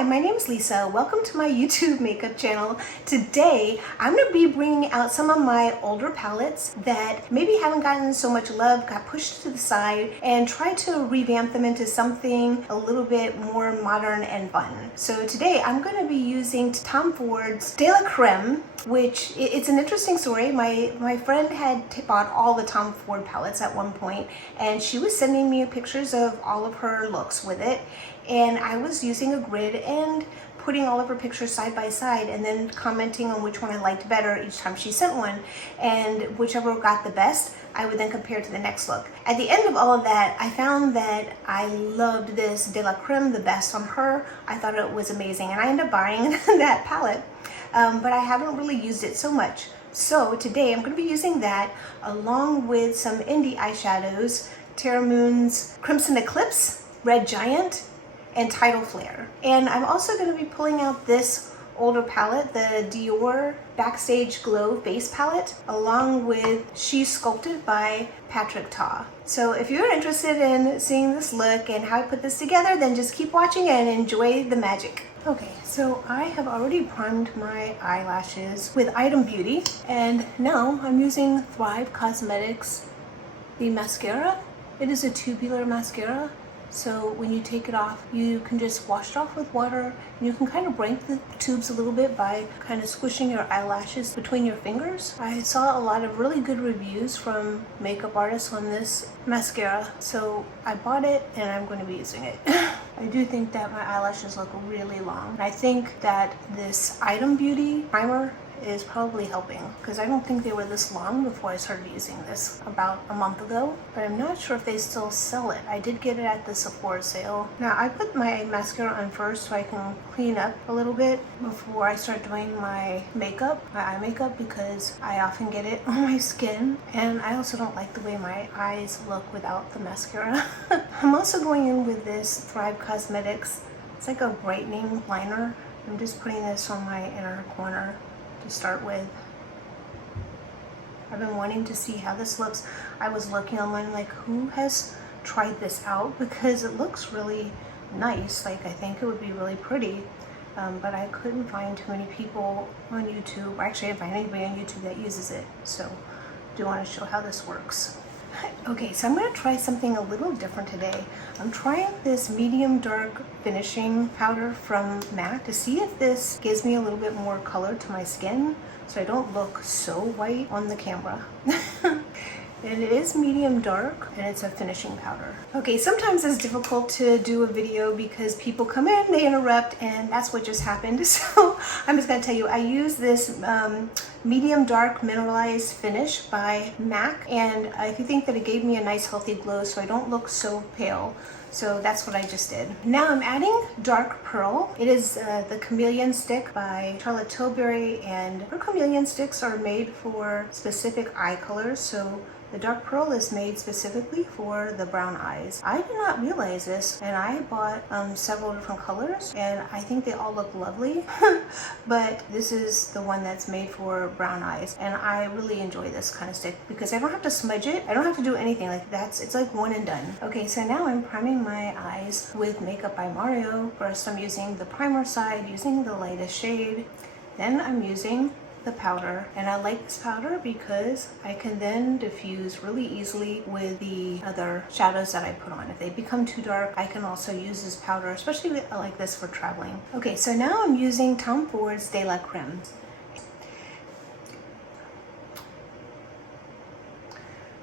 Hi, my name is Lisa. Welcome to my YouTube makeup channel. Today, I'm going to be bringing out some of my older palettes that maybe haven't gotten so much love, got pushed to the side, and try to revamp them into something a little bit more modern and fun. So today, I'm going to be using Tom Ford's De La Creme, which it's an interesting story. My friend had bought all the Tom Ford palettes at one point, and she was sending me pictures of all of her looks with it. And I was using a grid and putting all of her pictures side by side and then commenting on which one I liked better each time she sent one. And whichever got the best, I would then compare to the next look. At the end of all of that, I found that I loved this De La Creme the best on her. I thought it was amazing, and I ended up buying that palette, but I haven't really used it so much. So today I'm going to be using that along with some indie eyeshadows, Terra Moons Crimson Eclipse, Red Giant, and Tidal Flare. And I'm also going to be pulling out this older palette, the Dior Backstage Glow Base Palette, along with She's Sculpted by Patrick Ta. So if you're interested in seeing this look and how I put this together, then just keep watching and enjoy the magic. Okay, so I have already primed my eyelashes with Item Beauty, and now I'm using Thrive Cosmetics, the mascara. It is a tubular mascara. So when you take it off, you can just wash it off with water, and you can kind of break the tubes a little bit by kind of squishing your eyelashes between your fingers. I saw a lot of really good reviews from makeup artists on this mascara, so I bought it and I'm going to be using it. I do think that my eyelashes look really long. I think that this Item Beauty primer is probably helping, because I don't think they were this long before I started using this about a month ago, but I'm not sure if they still sell it. I did get it at the Sephora sale. Now I put my mascara on first so I can clean up a little bit before I start doing my makeup, my eye makeup, because I often get it on my skin, and I also don't like the way my eyes look without the mascara. I'm also going in with this Thrive Cosmetics. It's like a brightening liner. I'm just putting this on my inner corner to start with. I've been wanting to see how this looks. I was looking online like who has tried this out, because it looks really nice. Like I think it would be really pretty, but I couldn't find too many people on YouTube. Actually, I didn't find anybody on YouTube that uses it. So I do want to show how this works. Okay, so I'm going to try something a little different today. I'm trying this medium dark finishing powder from MAC to see if this gives me a little bit more color to my skin so I don't look so white on the camera. And it is medium dark, and it's a finishing powder. Okay, sometimes it's difficult to do a video because people come in, they interrupt, and that's what just happened. So I'm just gonna tell you, I use this medium dark mineralized finish by MAC, and I think that it gave me a nice healthy glow so I don't look so pale. So that's what I just did. Now I'm adding dark pearl. It is the chameleon stick by CharlotteTilbury, and her chameleon sticks are made for specific eye colors. So the dark pearl is made specifically for the brown eyes. I did not realize this, and I bought several different colors, and I think they all look lovely. But this is the one that's made for brown eyes, and I really enjoy this kind of stick because I don't have to smudge it. I don't have to do anything like that. It's like one and done. Okay, so now I'm priming my eyes with Makeup by Mario. First, I'm using the primer side, using the lightest shade. Then I'm using the powder, and I like this powder because I can then diffuse really easily with the other shadows that I put on. If they become too dark, I can also use this powder, especially like this for traveling. Okay, so now I'm using Tom Ford's De La Creme.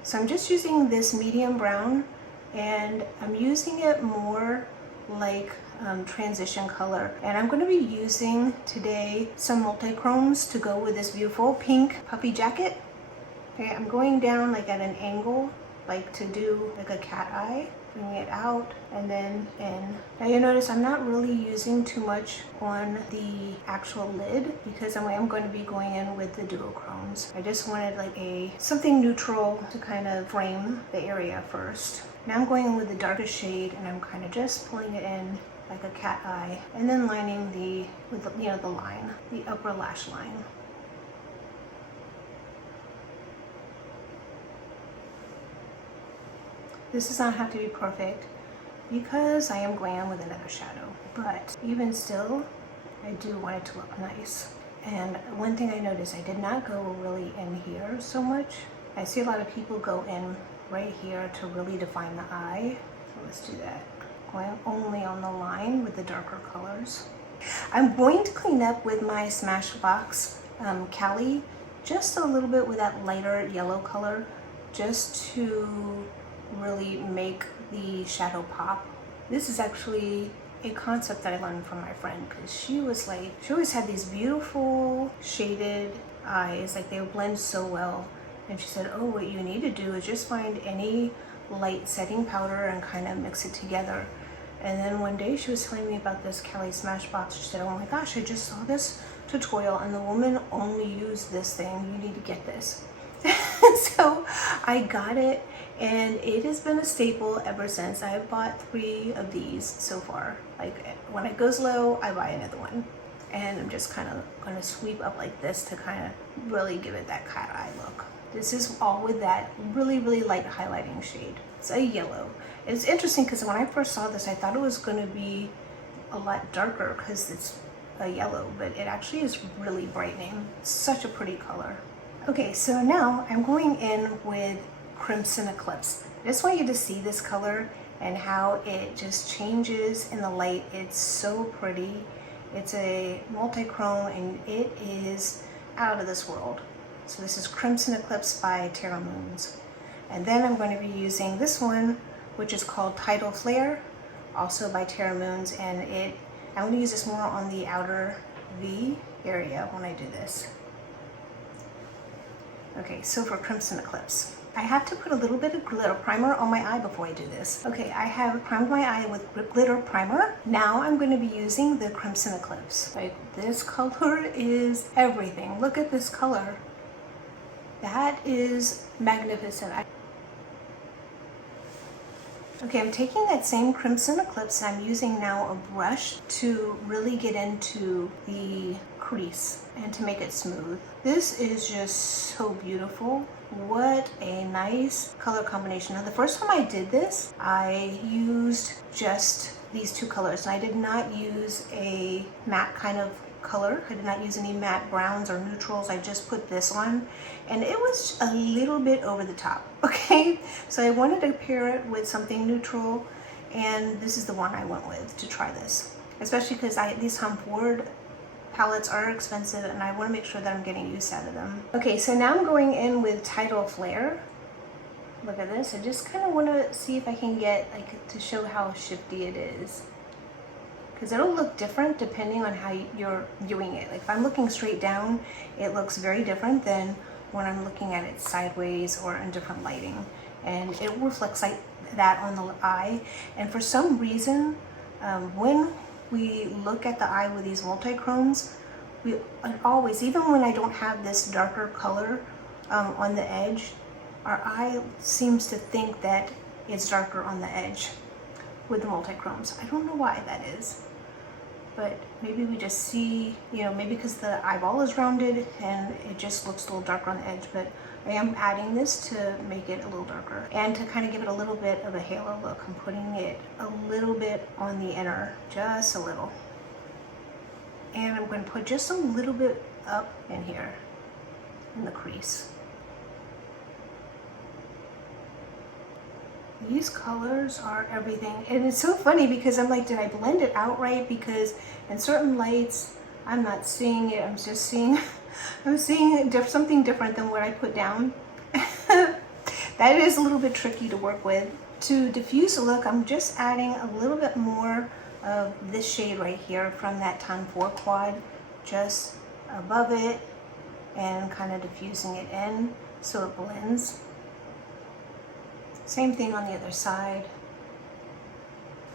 So I'm just using this medium brown, and I'm using it more like transition color, and I'm going to be using today some multi-chromes to go with this beautiful pink puffy jacket. Okay, I'm going down like at an angle, like to do like a cat eye, bringing it out and then in. Now you notice I'm not really using too much on the actual lid because I'm going to be going in with the duochromes. I just wanted like something neutral to kind of frame the area first. Now I'm going in with the darkest shade, and I'm kind of just pulling it in like a cat eye, and then lining with the line, the upper lash line. This does not have to be perfect. because I am glam with another shadow. But even still, I do want it to look nice. And one thing I noticed, I did not go really in here so much. I see a lot of people go in right here to really define the eye. So let's do that. Going only on the line with the darker colors. I'm going to clean up with my Smashbox Cali just a little bit with that lighter yellow color, just to really make the shadow pop. This is actually a concept that I learned from my friend, because she was like, she always had these beautiful shaded eyes, like they would blend so well. And she said, oh, what you need to do is just find any light setting powder and kind of mix it together. And then one day she was telling me about this Cali Smashbox. She said, oh my gosh, I just saw this tutorial and the woman only used this thing. You need to get this. So I got it, and it has been a staple ever since. I have bought 3 of these so far. Like when it goes low, I buy another one. And I'm just kind of going to sweep up like this to kind of really give it that cat eye look. This is all with that really, really light highlighting shade. It's a yellow. It's interesting because when I first saw this, I thought it was going to be a lot darker because it's a yellow, but it actually is really brightening. It's such a pretty color. Okay, so now I'm going in with Crimson Eclipse. I just want you to see this color and how it just changes in the light. It's so pretty. It's a multi-chrome and it is out of this world. So this is Crimson Eclipse by Terra Moons. And then I'm going to be using this one, which is called Tidal Flare, also by Terra Moons, and I'm going to use this more on the outer V area when I do this. Okay, so for Crimson Eclipse, I have to put a little bit of glitter primer on my eye before I do this. Okay, I have primed my eye with glitter primer. Now I'm going to be using the Crimson Eclipse. Like, this color is everything. Look at this color. That is magnificent. Okay, I'm taking that same Crimson Eclipse and I'm using now a brush to really get into the crease and to make it smooth. This is just so beautiful. What a nice color combination. Now, the first time I did this, I used just these 2 colors, and I did not use a matte kind of color. I did not use any matte browns or neutrals. I just put this on, and it was a little bit over the top. Okay, so I wanted to pair it with something neutral, and this is the one I went with to try this, especially because these Tom Ford palettes are expensive and I want to make sure that I'm getting use out of them. Okay, so now I'm going in with Tidal Flare. Look at this. I just kind of want to see if I can get, like, to show how shifty it is, because it'll look different depending on how you're viewing it. Like if I'm looking straight down, it looks very different than when I'm looking at it sideways or in different lighting, and it reflects like that on the eye. And for some reason, when we look at the eye with these multi-chromes, we always, even when I don't have this darker color on the edge, our eye seems to think that it's darker on the edge with the multi-chromes. I don't know why that is, but maybe we just see, you know, maybe because the eyeball is rounded and it just looks a little darker on the edge. But I am adding this to make it a little darker and to kind of give it a little bit of a halo look. I'm putting it a little bit on the inner, just a little. And I'm going to put just a little bit up in here in the crease. These colors are everything. And it's so funny because I'm like, did I blend it out right? Because in certain lights, I'm not seeing it. I'm just seeing, I'm seeing something different than what I put down. That is a little bit tricky to work with. To diffuse the look, I'm just adding a little bit more of this shade right here from that Tom Ford quad, just above it, and kind of diffusing it in so it blends. Same thing on the other side.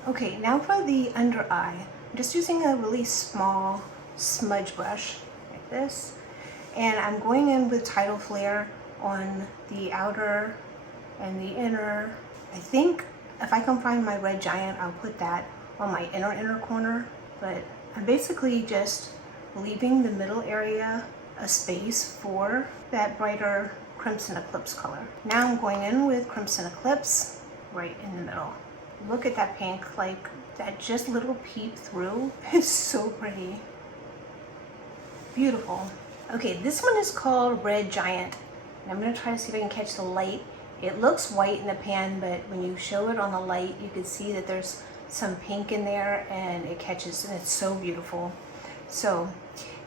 Okay, now for the under eye. I'm just using a really small smudge brush like this, and I'm going in with Tidal Flare on the outer and the inner. I think if I can find my red giant, I'll put that on my inner corner, but I'm basically just leaving the middle area a space for that brighter Crimson Eclipse color. Now I'm going in with Crimson Eclipse right in the middle. look at that pink, like that just little peep through is so pretty. Beautiful. Okay, this one is called Red Giant. And I'm gonna try to see if I can catch the light. It looks white in the pan, but when you show it on the light, you can see that there's some pink in there and it catches, and it's so beautiful. So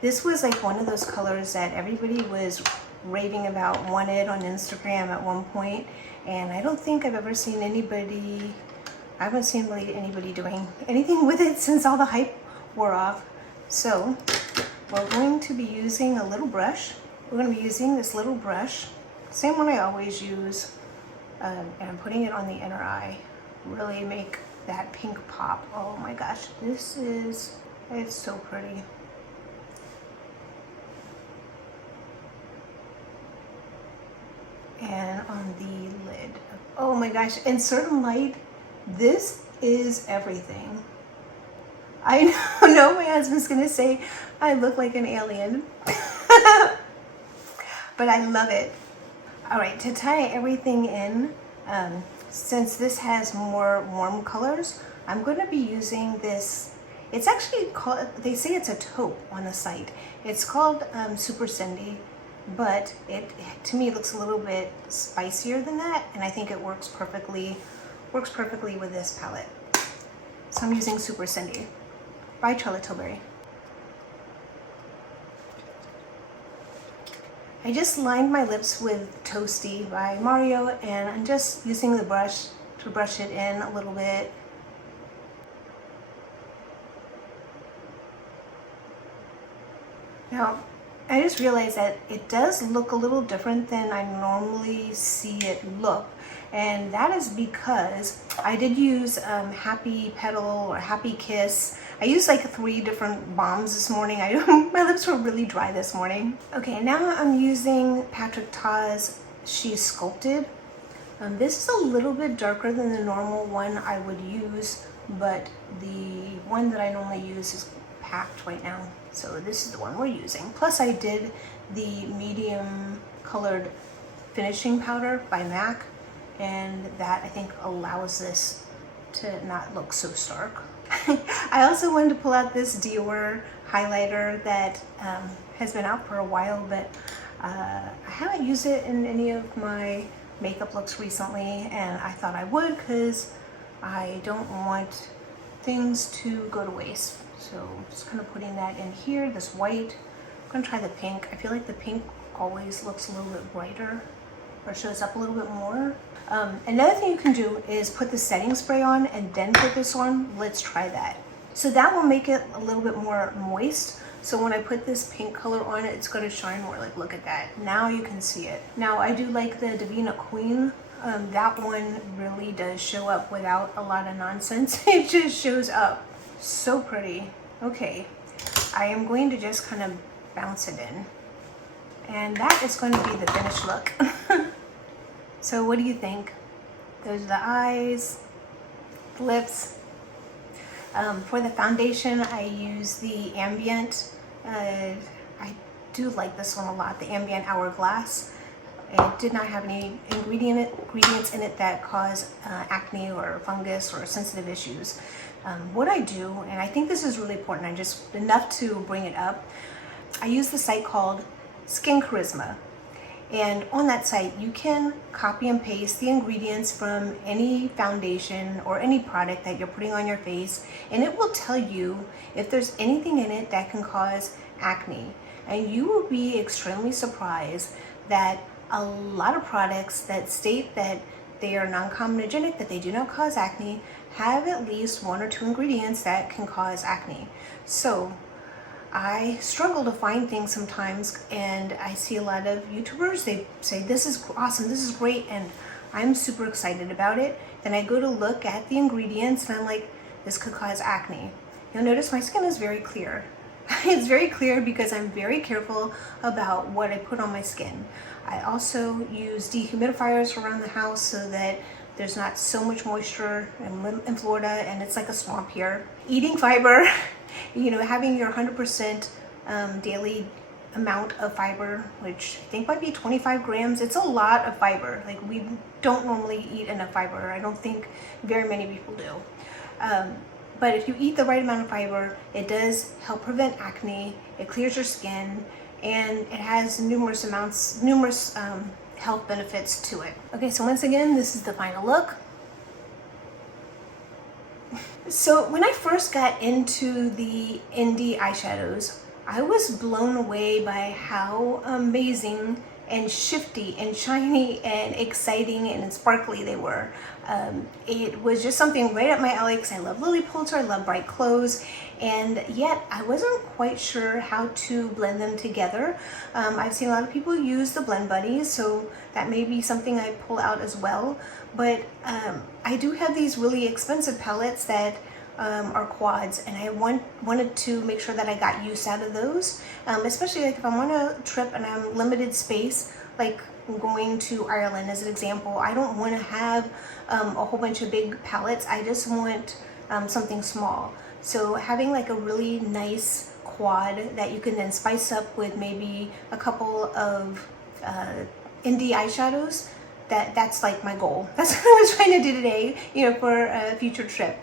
this was like one of those colors that everybody was raving about, wanted on Instagram at one point, and I don't think I've ever seen anybody, I haven't seen really anybody doing anything with it since all the hype wore off. So we're going to be using a little brush. We're going to be using this little brush, same one I always use, and I'm putting it on the inner eye. Really make that pink pop. Oh my gosh, it's so pretty. And on the lid. Oh my gosh, in certain light, this is everything. I know my husband's gonna say I look like an alien, but I love it. All right, to tie everything in, since this has more warm colors, I'm gonna be using this. It's actually called, they say it's a taupe on the site. It's called Super Cindy, but it to me looks a little bit spicier than that, and I think it works perfectly with this palette. So I'm using Super Cindy by CharlotteTilbury. I just lined my lips with Toasty by Mario, and I'm just using the brush to brush it in a little bit. Now, I just realized that it does look a little different than I normally see it look, and that is because I did use Happy Petal or Happy Kiss. I used like 3 different balms this morning. My lips were really dry this morning. Okay, now I'm using Patrick Ta's She's Sculpted. This is a little bit darker than the normal one I would use, but the one that I normally use is packed right now. So this is the one we're using. Plus I did the medium colored finishing powder by MAC, and that I think allows this to not look so stark. I also wanted to pull out this Dior highlighter that has been out for a while, but I haven't used it in any of my makeup looks recently, and I thought I would because I don't want things to go to waste. So just kind of putting that in here, this white. I'm gonna try the pink. I feel like the pink always looks a little bit brighter or shows up a little bit more. Another thing you can do is put the setting spray on and then put this on. Let's try that. So that will make it a little bit more moist. So when I put this pink color on it, it's gonna shine more. Like, look at that. Now you can see it. Now I do like the Divina Queen. That one really does show up without a lot of nonsense. It just shows up. So pretty. Okay, I am going to just kind of bounce it in. And that is going to be the finished look. So what do you think? Those are the eyes, the lips. For the foundation, I use the Ambient. I do like this one a lot, the Ambient Hourglass. It did not have any ingredients in it that cause acne or fungus or sensitive issues. What I do, and I think this is really important, I just enough to bring it up, I use the site called Skin Charisma. And on that site, you can copy and paste the ingredients from any foundation or any product that you're putting on your face, and it will tell you if there's anything in it that can cause acne. And you will be extremely surprised that a lot of products that state that they are non-comedogenic, that they do not cause acne, have at least 1 or 2 ingredients that can cause acne. So I struggle to find things sometimes, and I see a lot of YouTubers, they say this is awesome, this is great, and I'm super excited about it. Then I go to look at the ingredients and I'm like, this could cause acne. You'll notice my skin is very clear. It's very clear because I'm very careful about what I put on my skin. I also use dehumidifiers around the house so that there's not so much moisture in Florida, and it's like a swamp here. Eating fiber, you know, having your 100% daily amount of fiber, which I think might be 25 grams. It's a lot of fiber. Like, we don't normally eat enough fiber. I don't think very many people do. But if you eat the right amount of fiber, it does help prevent acne, it clears your skin, and it has numerous health benefits to it. Okay, so once again, this is the final look. So when I first got into the indie eyeshadows, I was blown away by how amazing and shifty and shiny and exciting and sparkly they were. It was just something right up my alley because I love Lily Pulitzer, I love bright clothes, and yet I wasn't quite sure how to blend them together. I've seen a lot of people use the blend buddies, so that may be something I pull out as well. But I do have these really expensive palettes that are quads, and I wanted to make sure that I got use out of those, especially like if I'm on a trip and I'm limited space, like going to Ireland as an example. I don't want to have a whole bunch of big palettes. I just want something small. So having like a really nice quad that you can then spice up with maybe a couple of indie eyeshadows, that's like my goal. That's what I was trying to do today, you know, for a future trip.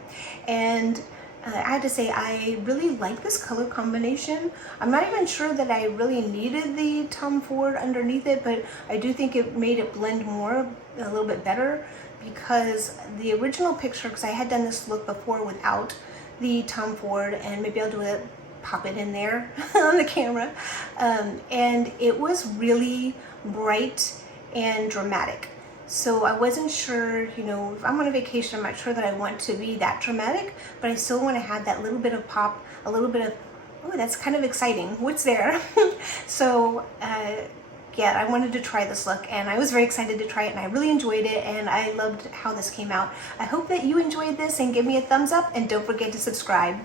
And I had to say, I really like this color combination. I'm not even sure that I really needed the Tom Ford underneath it, but I do think it made it blend more, a little bit better, because the original picture, because I had done this look before without the Tom Ford, and maybe I'll do it, pop it in there on the camera, and it was really bright and dramatic. So I wasn't sure, you know, if I'm on a vacation, I'm not sure that I want to be that dramatic, but I still want to have that little bit of pop, a little bit of, oh, that's kind of exciting, what's there? So yeah, I wanted to try this look, and I was very excited to try it, and I really enjoyed it, and I loved how this came out. I hope that you enjoyed this, and give me a thumbs up, and don't forget to subscribe.